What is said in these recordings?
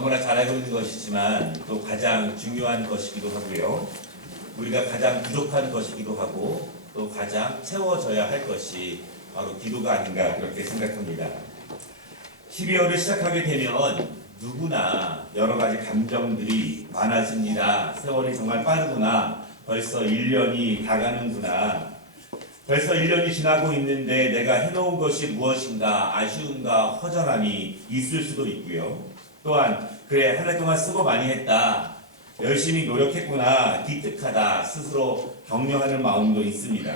너무나 잘 알고 있는 것이지만 또 가장 중요한 것이기도 하고요. 우리가 가장 부족한 것이기도 하고 또 가장 채워져야 할 것이 바로 기도가 아닌가 그렇게 생각합니다. 12월을 시작하게 되면 누구나 여러 가지 감정들이 많아집니다. 세월이 정말 빠르구나. 벌써 1년이 다 가는구나. 벌써 1년이 지나고 있는데 내가 해놓은 것이 무엇인가 아쉬움과 허전함이 있을 수도 있고요. 또한 그래 한 해 동안 수고 많이 했다. 열심히 노력했구나. 기특하다. 스스로 격려하는 마음도 있습니다.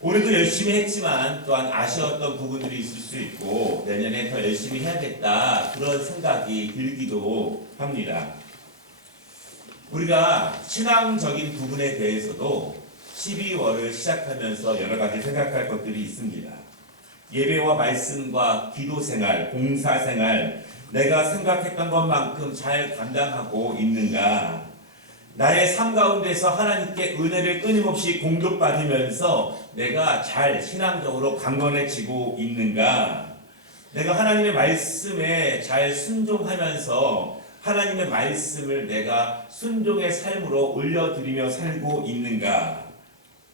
올해도 열심히 했지만 또한 아쉬웠던 부분들이 있을 수 있고 내년에 더 열심히 해야겠다. 그런 생각이 들기도 합니다. 우리가 신앙적인 부분에 대해서도 12월을 시작하면서 여러 가지 생각할 것들이 있습니다. 예배와 말씀과 기도 생활, 봉사 생활, 내가 생각했던 것만큼 잘 감당하고 있는가? 나의 삶 가운데서 하나님께 은혜를 끊임없이 공급받으면서 내가 잘 신앙적으로 강건해지고 있는가? 내가 하나님의 말씀에 잘 순종하면서 하나님의 말씀을 내가 순종의 삶으로 올려드리며 살고 있는가?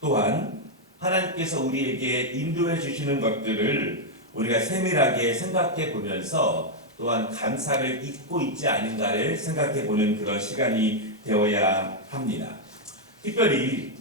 또한 하나님께서 우리에게 인도해 주시는 것들을 우리가 세밀하게 생각해 보면서 또한 감사를 잊고 있지 않은가를 생각해 보는 그런 시간이 되어야 합니다. 특별히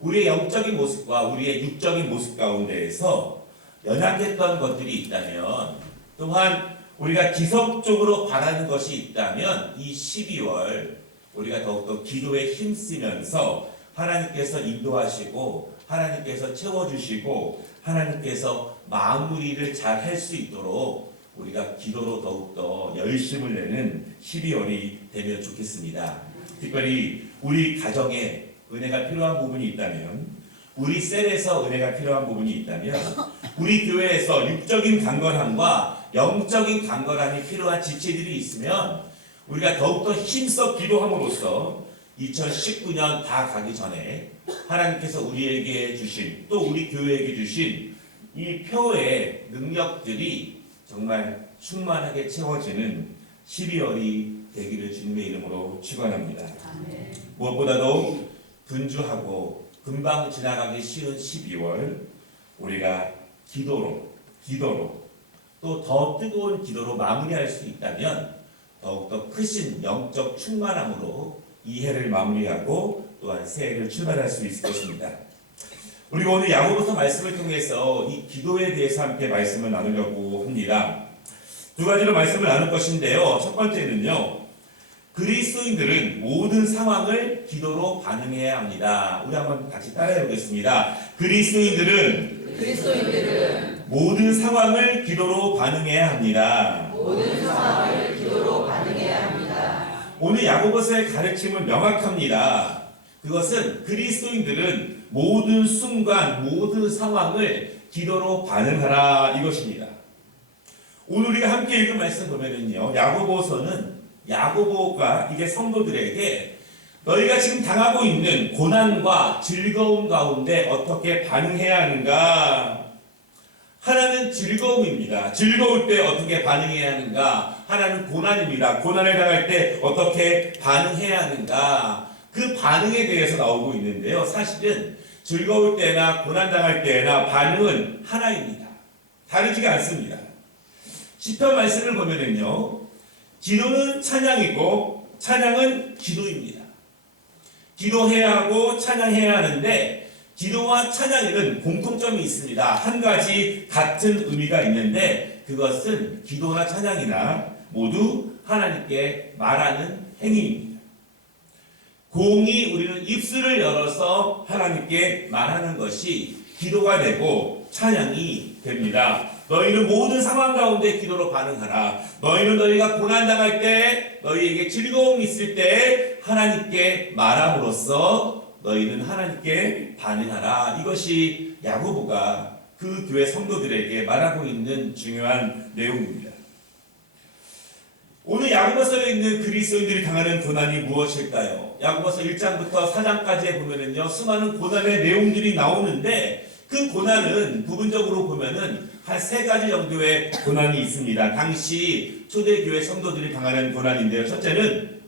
우리의 영적인 모습과 우리의 육적인 모습 가운데에서 연약했던 것들이 있다면 또한 우리가 지속적으로 바라는 것이 있다면 이 12월 우리가 더욱더 기도에 힘쓰면서 하나님께서 인도하시고 하나님께서 채워주시고 하나님께서 마무리를 잘 할 수 있도록 우리가 기도로 더욱더 열심을 내는 12월이 되면 좋겠습니다. 특별히 우리 가정에 은혜가 필요한 부분이 있다면 우리 셀에서 은혜가 필요한 부분이 있다면 우리 교회에서 육적인 강건함과 영적인 강건함이 필요한 지체들이 있으면 우리가 더욱더 힘써 기도함으로써 2019년 다 가기 전에 하나님께서 우리에게 주신 또 우리 교회에게 주신 이 표의 능력들이 정말 충만하게 채워지는 12월이 되기를 주님의 이름으로 축원합니다. 무엇보다도 분주하고 금방 지나가기 쉬운 12월 우리가 기도로 또 더 뜨거운 기도로 마무리할 수 있다면 더욱더 크신 영적 충만함으로 이 해를 마무리하고 또한 새해를 출발할 수 있을 것입니다. 우리가 오늘 야고보서 말씀을 통해서 이 기도에 대해서 함께 말씀을 나누려고 합니다. 두 가지로 말씀을 나눌 것인데요. 첫 번째는요. 그리스도인들은 모든 상황을 기도로 반응해야 합니다. 우리 한번 같이 따라해 보겠습니다. 그리스도인들은 모든 상황을 기도로 반응해야 합니다. 모든 상황을 기도로 반응해야 합니다. 오늘 야고보서의 가르침은 명확합니다. 그것은 그리스도인들은 모든 순간, 모든 상황을 기도로 반응하라 이것입니다. 오늘 우리가 함께 읽은 말씀 보면은요, 야고보가 이게 성도들에게 너희가 지금 당하고 있는 고난과 즐거움 가운데 어떻게 반응해야 하는가? 하나는 즐거움입니다. 즐거울 때 어떻게 반응해야 하는가? 하나는 고난입니다. 고난을 당할 때 어떻게 반응해야 하는가? 그 반응에 대해서 나오고 있는데요. 사실은 즐거울 때나 고난당할 때나 반응은 하나입니다. 다르지가 않습니다. 시편 말씀을 보면은요. 기도는 찬양이고 찬양은 기도입니다. 기도해야 하고 찬양해야 하는데 기도와 찬양에는 공통점이 있습니다. 한 가지 같은 의미가 있는데 그것은 기도나 찬양이나 모두 하나님께 말하는 행위입니다. 공히 우리는 입술을 열어서 하나님께 말하는 것이 기도가 되고 찬양이 됩니다. 너희는 모든 상황 가운데 기도로 반응하라. 너희는 너희가 고난당할 때 너희에게 즐거움이 있을 때 하나님께 말함으로써 너희는 하나님께 반응하라. 이것이 야고보가 그 교회 성도들에게 말하고 있는 중요한 내용입니다. 오늘 야고보서에 있는 그리스도인들이 당하는 고난이 무엇일까요? 야고보서 1장부터 4장까지에 보면은요, 수많은 고난의 내용들이 나오는데 그 고난은 부분적으로 보면은 한 세 가지 정도의 고난이 있습니다. 당시 초대교회 성도들이 당하는 고난인데요. 첫째는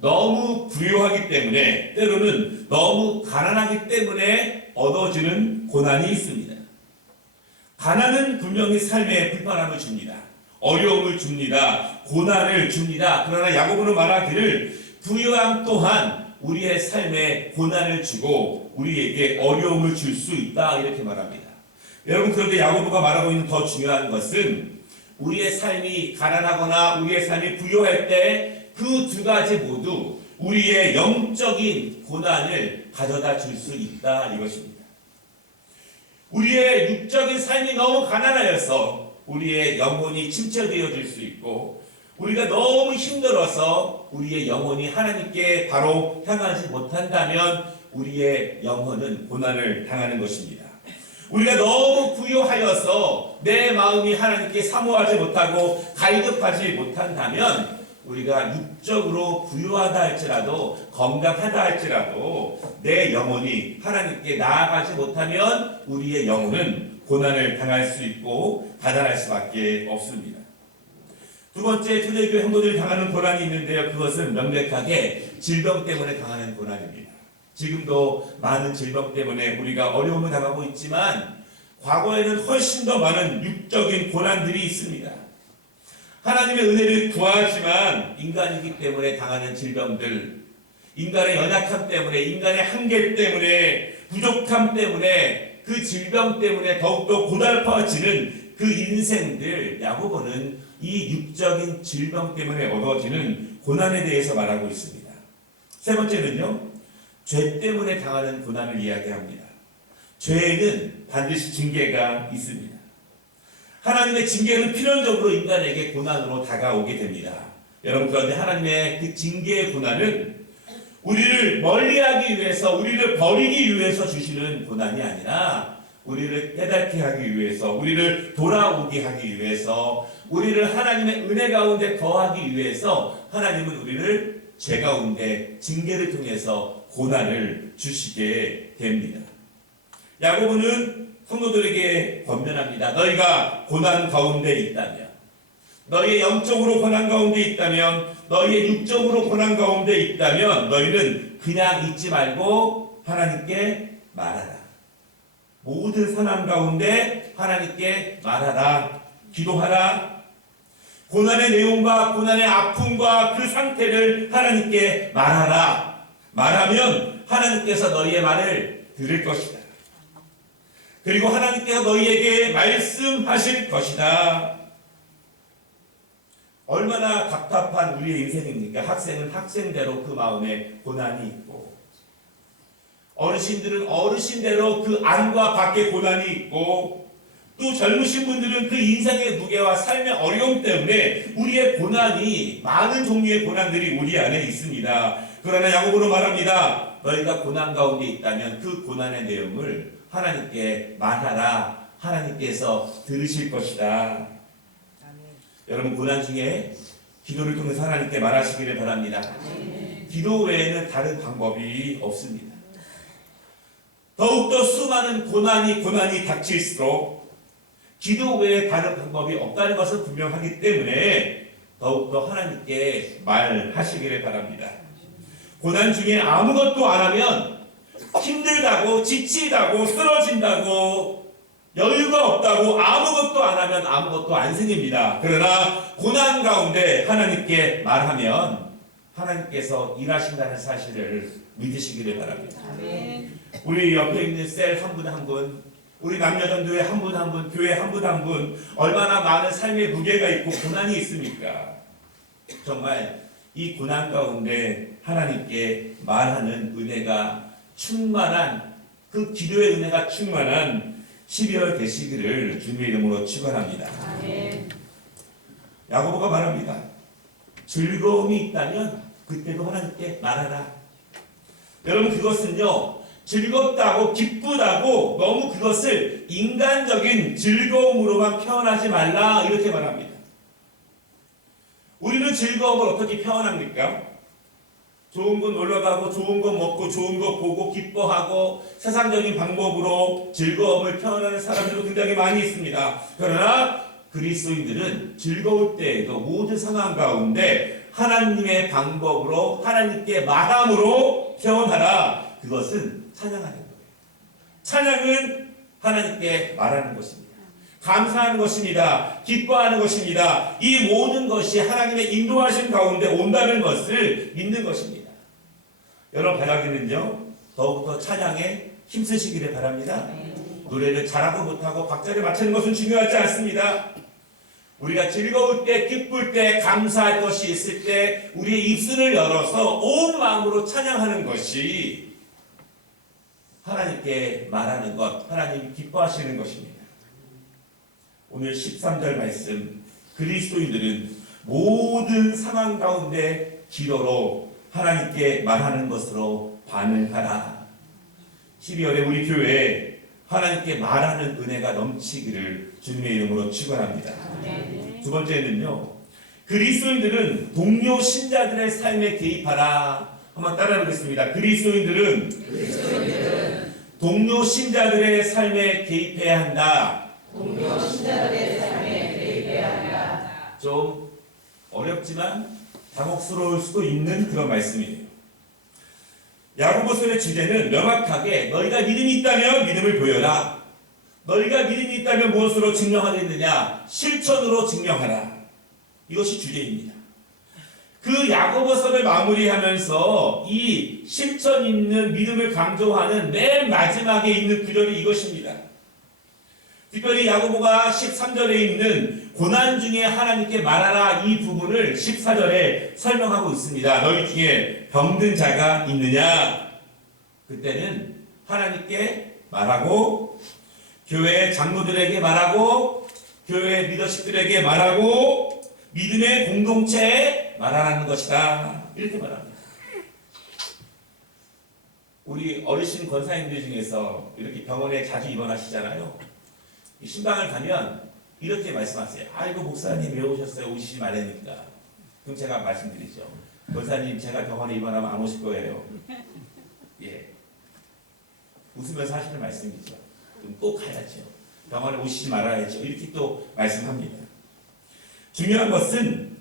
너무 부유하기 때문에, 때로는 너무 가난하기 때문에 얻어지는 고난이 있습니다. 가난은 분명히 삶에 불편함을 줍니다. 어려움을 줍니다. 고난을 줍니다. 그러나 야고보는 말하기를 부유함 또한 우리의 삶에 고난을 주고 우리에게 어려움을 줄 수 있다, 이렇게 말합니다. 여러분, 그런데 야고보가 말하고 있는 더 중요한 것은 우리의 삶이 가난하거나 우리의 삶이 부유할 때 그 두 가지 모두 우리의 영적인 고난을 가져다 줄 수 있다, 이것입니다. 우리의 육적인 삶이 너무 가난하여서 우리의 영혼이 침체되어질 수 있고, 우리가 너무 힘들어서 우리의 영혼이 하나님께 바로 향하지 못한다면 우리의 영혼은 고난을 당하는 것입니다. 우리가 너무 부유하여서 내 마음이 하나님께 사모하지 못하고 갈급하지 못한다면 우리가 육적으로 부유하다 할지라도, 건강하다 할지라도 내 영혼이 하나님께 나아가지 못하면 우리의 영혼은 고난을 당할 수 있고 가난할 수밖에 없습니다. 두 번째, 초대교회 성도들이 당하는 고난이 있는데요. 그것은 명백하게 질병 때문에 당하는 고난입니다. 지금도 많은 질병 때문에 우리가 어려움을 당하고 있지만 과거에는 훨씬 더 많은 육적인 고난들이 있습니다. 하나님의 은혜를 구하지만 인간이기 때문에 당하는 질병들, 인간의 연약함 때문에, 인간의 한계 때문에, 부족함 때문에, 그 질병 때문에 더욱더 고달파지는 그 인생들, 야고보는 이 육적인 질병 때문에 얻어지는 고난에 대해서 말하고 있습니다. 세 번째는요, 죄 때문에 당하는 고난을 이야기합니다. 죄에는 반드시 징계가 있습니다. 하나님의 징계는 필연적으로 인간에게 고난으로 다가오게 됩니다. 여러분, 그런데 하나님의 그 징계의 고난은 우리를 멀리하기 위해서, 우리를 버리기 위해서 주시는 고난이 아니라 우리를 깨닫게 하기 위해서, 우리를 돌아오게 하기 위해서, 우리를 하나님의 은혜 가운데 거하기 위해서 하나님은 우리를 죄 가운데 징계를 통해서 고난을 주시게 됩니다. 야고보는 성도들에게 권면합니다. 너희가 고난 가운데 있다면, 너희의 영적으로 고난 가운데 있다면, 너희의 육적으로 고난 가운데 있다면 너희는 그냥 있지 말고 하나님께 말하라. 모든 상황 가운데 하나님께 말하라. 기도하라. 고난의 내용과 고난의 아픔과 그 상태를 하나님께 말하라. 말하면 하나님께서 너희의 말을 들을 것이다. 그리고 하나님께서 너희에게 말씀하실 것이다. 얼마나 답답한 우리의 인생입니까? 학생은 학생대로 그 마음에 고난이 있고, 어르신들은 어르신대로 그 안과 밖에 고난이 있고, 또 젊으신 분들은 그 인생의 무게와 삶의 어려움 때문에 우리의 고난이, 많은 종류의 고난들이 우리 안에 있습니다. 그러나 야고보로 말합니다. 너희가 고난 가운데 있다면 그 고난의 내용을 하나님께 말하라. 하나님께서 들으실 것이다. 여러분, 고난 중에 기도를 통해서 하나님께 말하시기를 바랍니다. 기도 외에는 다른 방법이 없습니다. 더욱더 수많은 고난이 닥칠수록 기도 외에 다른 방법이 없다는 것은 분명하기 때문에 더욱더 하나님께 말하시기를 바랍니다. 고난 중에 아무것도 안 하면 힘들다고, 지치다고, 쓰러진다고, 여유가 없다고 아무것도 안 하면 아무것도 안 생깁니다. 그러나 고난 가운데 하나님께 말하면 하나님께서 일하신다는 사실을 믿으시기를 바랍니다. 우리 옆에 있는 셀 한 분 한 분, 우리 남녀전도회 한 분 한 분, 교회 한 분 한 분, 얼마나 많은 삶의 무게가 있고 고난이 있습니까? 정말 이 고난 가운데 하나님께 말하는 은혜가 충만한, 그 기도의 은혜가 충만한 12월 되시기를 주님의 이름으로 축원합니다. 야고보가 말합니다. 즐거움이 있다면 그때도 하나님께 말하라. 여러분, 그것은요, 즐겁다고 기쁘다고 너무 그것을 인간적인 즐거움으로만 표현하지 말라, 이렇게 말합니다. 우리는 즐거움을 어떻게 표현합니까? 좋은 곳 놀러가고 좋은 거 먹고 좋은 거 보고 기뻐하고 세상적인 방법으로 즐거움을 표현하는 사람들도 굉장히 많이 있습니다. 그러나 그리스도인들은 즐거울 때에도 모든 상황 가운데 하나님의 방법으로 하나님께 말함으로 표현하라. 그것은 찬양하는 거예요. 찬양은 하나님께 말하는 것입니다. 감사하는 것입니다. 기뻐하는 것입니다. 이 모든 것이 하나님의 인도하심 가운데 온다는 것을 믿는 것입니다. 여러분 바라기는요, 더욱더 찬양에 힘쓰시기를 바랍니다. 노래를 잘하고 못하고 박자를 맞추는 것은 중요하지 않습니다. 우리가 즐거울 때, 기쁠 때, 감사할 것이 있을 때 우리의 입술을 열어서 온 마음으로 찬양하는 것이 하나님께 말하는 것, 하나님이 기뻐하시는 것입니다. 오늘 13절 말씀, 그리스도인들은 모든 상황 가운데 기도로 하나님께 말하는 것으로 반응하라. 12월에 우리 교회에 하나님께 말하는 은혜가 넘치기를 주님의 이름으로 축원합니다. 두 번째는요, 그리스도인들은 동료 신자들의 삶에 개입하라. 한번 따라해보겠습니다. 그리스도인들은 동료 신자들의 삶에 개입해야 한다. 동료 신자들의 삶에 개입해야 한다. 좀 어렵지만 당혹스러울 수도 있는 그런 말씀이에요. 야고보서의 주제는 명확하게 너희가 믿음이 있다면 믿음을 보여라. 너희가 믿음이 있다면 무엇으로 증명하겠느냐? 실천으로 증명하라. 이것이 주제입니다. 그 야고보서를 마무리하면서 이 실천 있는 믿음을 강조하는 맨 마지막에 있는 구절이 이것입니다. 특별히 야고보가 13절에 있는 고난 중에 하나님께 말하라 이 부분을 14절에 설명하고 있습니다. 너희 중에 병든 자가 있느냐? 그때는 하나님께 말하고 교회 장로들에게 말하고 교회 리더십들에게 말하고 믿음의 공동체에 말하라는 것이다. 이렇게 말합니다. 우리 어르신 권사님들 중에서 이렇게 병원에 자주 입원하시잖아요. 신방을 가면 이렇게 말씀하세요. 아이고 목사님 왜 오셨어요? 오시지 말라니까. 그럼 제가 말씀드리죠. 권사님 제가 병원에 입원하면 안 오실 거예요. 예. 웃으면서 하시는 말씀이죠. 그럼 꼭 가야죠. 병원에 오시지 말아야죠. 이렇게 또 말씀합니다. 중요한 것은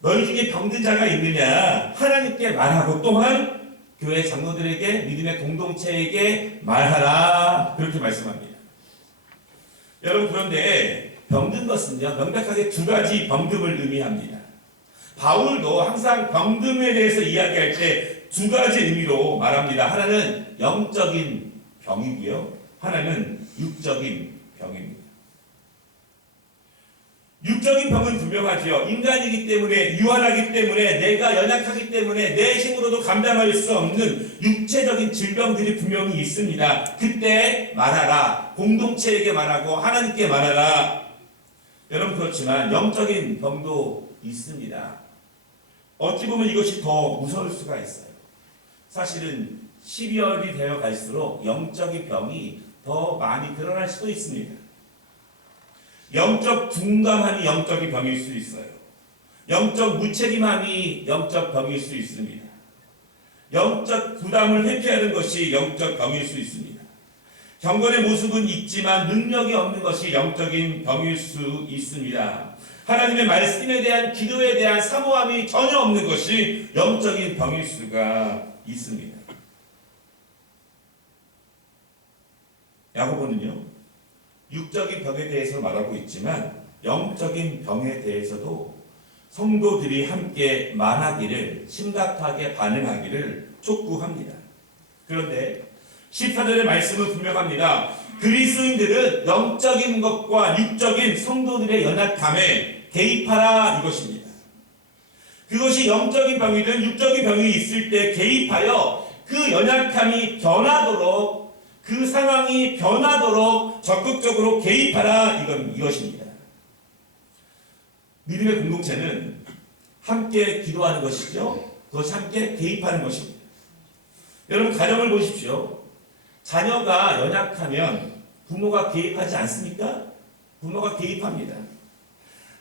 너희 중에 병든 자가 있느냐 하나님께 말하고 또한 교회 장로들에게 믿음의 공동체에게 말하라. 그렇게 말씀합니다. 여러분 그런데 병든 것은요 명백하게 두 가지 병듦을 의미합니다. 바울도 항상 병듦에 대해서 이야기할 때 두 가지 의미로 말합니다. 하나는 영적인 병이고요. 하나는 육적인 병입니다. 육적인 병은 분명하죠. 인간이기 때문에 유한하기 때문에 내가 연약하기 때문에 내 힘으로도 감당할 수 없는 육체적인 질병들이 분명히 있습니다. 그때 말하라. 공동체에게 말하고 하나님께 말하라. 여러분 그렇지만 영적인 병도 있습니다. 어찌 보면 이것이 더 무서울 수가 있어요. 사실은 12월이 되어 갈수록 영적인 병이 더 많이 드러날 수도 있습니다. 영적 둔감함이 영적인 병일 수 있어요. 영적 무책임함이 영적 병일 수 있습니다. 영적 부담을 회피하는 것이 영적 병일 수 있습니다. 경건의 모습은 있지만 능력이 없는 것이 영적인 병일 수 있습니다. 하나님의 말씀에 대한 기도에 대한 사모함이 전혀 없는 것이 영적인 병일 수가 있습니다. 야고보는요, 육적인 병에 대해서 말하고 있지만 영적인 병에 대해서도 성도들이 함께 말하기를, 심각하게 반응하기를 촉구합니다. 그런데 14절의 말씀은 분명합니다. 그리스도인들은 영적인 것과 육적인 성도들의 연약함에 개입하라 이것입니다. 그것이 영적인 병이든 육적인 병이 있을 때 개입하여 그 연약함이 변하도록 그 상황이 변하도록 적극적으로 개입하라 이것입니다. 믿음의 공동체는 함께 기도하는 것이죠. 그것이 함께 개입하는 것입니다. 여러분 가정을 보십시오. 자녀가 연약하면 부모가 개입하지 않습니까? 부모가 개입합니다.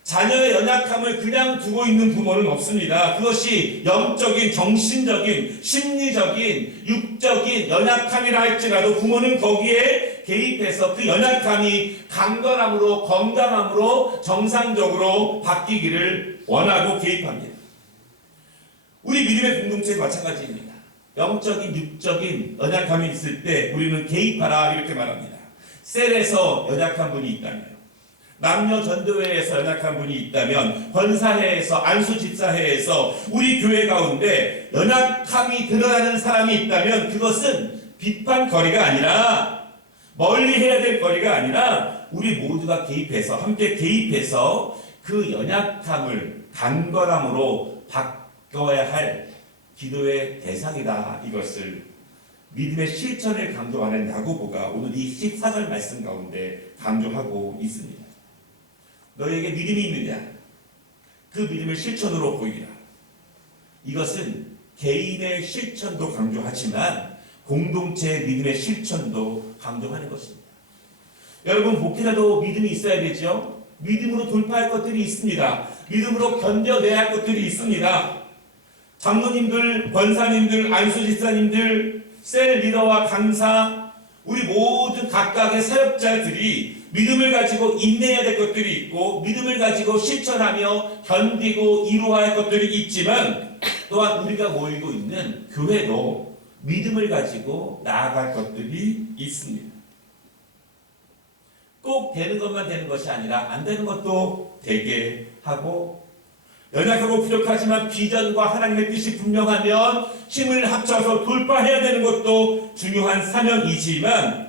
자녀의 연약함을 그냥 두고 있는 부모는 없습니다. 그것이 영적인, 정신적인, 심리적인, 육적인 연약함이라 할지라도 부모는 거기에 개입해서 그 연약함이 강건함으로, 건강함으로, 정상적으로 바뀌기를 원하고 개입합니다. 우리 믿음의 공동체도 마찬가지입니다. 영적인, 육적인 연약함이 있을 때 우리는 개입하라 이렇게 말합니다. 셀에서 연약한 분이 있다면, 남녀 전도회에서 연약한 분이 있다면, 권사회에서, 안수집사회에서 우리 교회 가운데 연약함이 드러나는 사람이 있다면 그것은 비판거리가 아니라, 멀리 해야 될 거리가 아니라 우리 모두가 개입해서, 함께 개입해서 그 연약함을 강건함으로 바꿔야 할 기도의 대상이다. 이것을 믿음의 실천을 강조하는 야고보가 오늘 이 14절 말씀 가운데 강조하고 있습니다. 너에게 믿음이 있느냐? 그 믿음을 실천으로 보이라. 이것은 개인의 실천도 강조하지만 공동체의 믿음의 실천도 강조하는 것입니다. 여러분, 목회자도 믿음이 있어야 되죠? 믿음으로 돌파할 것들이 있습니다. 믿음으로 견뎌내야 할 것들이 있습니다. 장로님들, 권사님들, 안수집사님들, 셀 리더와 강사, 우리 모든 각각의 사역자들이 믿음을 가지고 인내해야 될 것들이 있고, 믿음을 가지고 실천하며 견디고 이루어야 할 것들이 있지만, 또한 우리가 모이고 있는 교회도 믿음을 가지고 나아갈 것들이 있습니다. 꼭 되는 것만 되는 것이 아니라 안 되는 것도 되게 하고, 연약하고 부족하지만 비전과 하나님의 뜻이 분명하면 힘을 합쳐서 돌파해야 되는 것도 중요한 사명이지만,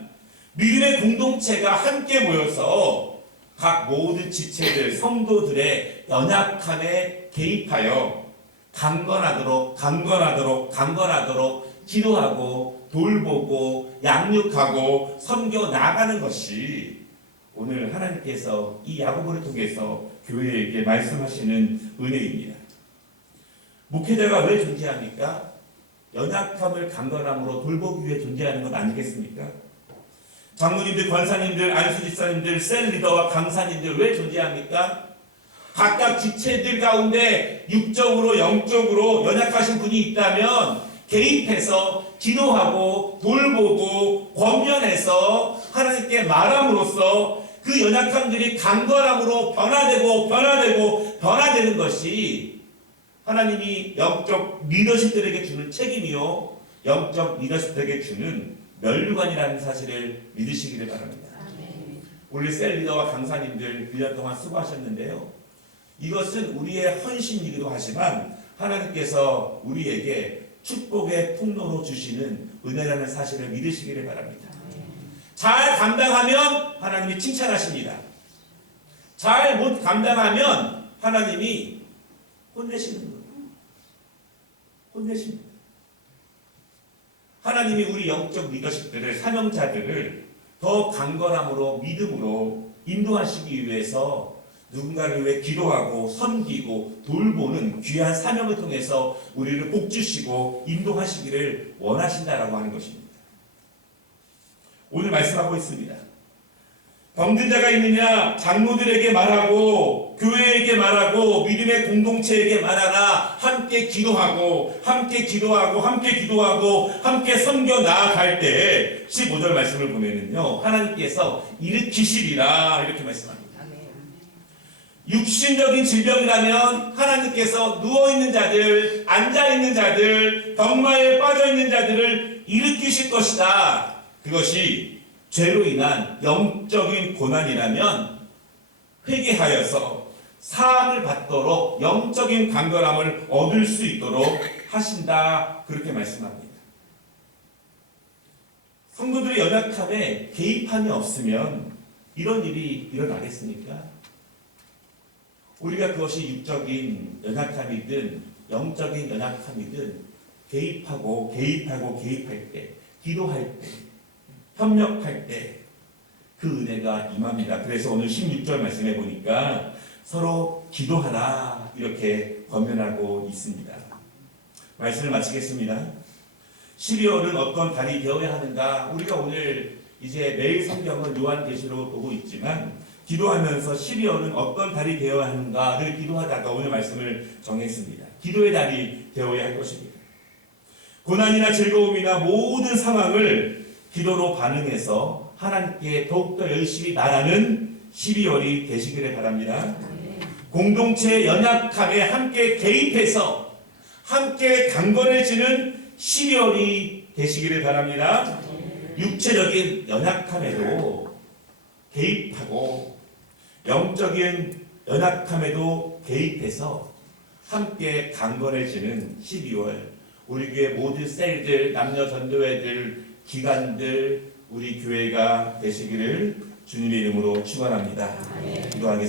믿음의 공동체가 함께 모여서 각 모든 지체들, 성도들의 연약함에 개입하여 강건하도록 기도하고 돌보고 양육하고 섬겨 나가는 것이 오늘 하나님께서 이 야고보를 통해서 교회에게 말씀하시는 은혜입니다. 목회자가 왜 존재합니까? 연약함을 강건함으로 돌보기 위해 존재하는 것 아니겠습니까? 장로님들, 권사님들, 안수집사님들, 셀 리더와 강사님들 왜 존재합니까? 각각 지체들 가운데 육적으로 영적으로 연약하신 분이 있다면 개입해서 기도하고 돌보고 권면해서 하나님께 말함으로써 그 연약함들이 강건함으로 변화되는 것이 하나님이 영적 리더십들에게 주는 책임이요, 영적 리더십들에게 주는 면류관이라는 사실을 믿으시기를 바랍니다. 우리 셀 리더와 강사님들 1년 동안 수고하셨는데요, 이것은 우리의 헌신이기도 하지만 하나님께서 우리에게 축복의 통로로 주시는 은혜라는 사실을 믿으시기를 바랍니다. 잘 감당하면 하나님이 칭찬하십니다. 잘 못 감당하면 하나님이 혼내시는 거예요. 혼내십니다. 하나님이 우리 영적 리더십들을, 사명자들을 더 강건함으로, 믿음으로 인도하시기 위해서 누군가를 위해 기도하고 섬기고 돌보는 귀한 사명을 통해서 우리를 복주시고 인도하시기를 원하신다라고 하는 것입니다. 오늘 말씀하고 있습니다. 병든 자가 있느냐? 장로들에게 말하고 교회에게 말하고 믿음의 공동체에게 말하라. 함께 기도하고 함께 섬겨 나아갈 때 15절 말씀을 보면은요, 하나님께서 일으키시리라 이렇게 말씀합니다. 육신적인 질병이라면 하나님께서 누워있는 자들, 앉아있는 자들, 병마에 빠져있는 자들을 일으키실 것이다. 그것이 죄로 인한 영적인 고난이라면 회개하여서 사함을 받도록 영적인 강건함을 얻을 수 있도록 하신다. 그렇게 말씀합니다. 성도들의 연약함에 개입함이 없으면 이런 일이 일어나겠습니까? 우리가 그것이 육적인 연약함이든 영적인 연약함이든 개입할 때, 기도할 때, 협력할 때 그 은혜가 임합니다. 그래서 오늘 16절 말씀해 보니까 서로 기도하라 이렇게 권면하고 있습니다. 말씀을 마치겠습니다. 12월은 어떤 달이 되어야 하는가? 우리가 오늘 이제 매일 성경은 요한계시록을 보고 있지만 기도하면서 12월은 어떤 달이 되어야 하는가를 기도하다가 오늘 말씀을 정했습니다. 기도의 달이 되어야 할 것입니다. 고난이나 즐거움이나 모든 상황을 기도로 반응해서 하나님께 더욱더 열심히 나아가는 12월이 되시기를 바랍니다. 공동체의 연약함에 함께 개입해서 함께 강건해지는 12월이 되시기를 바랍니다. 육체적인 연약함에도 개입하고 영적인 연약함에도 개입해서 함께 강건해지는 12월, 우리 교회 모든 셀들, 남녀 전도회들, 기관들, 우리 교회가 되시기를 주님의 이름으로 축원합니다. 기도하겠습니다.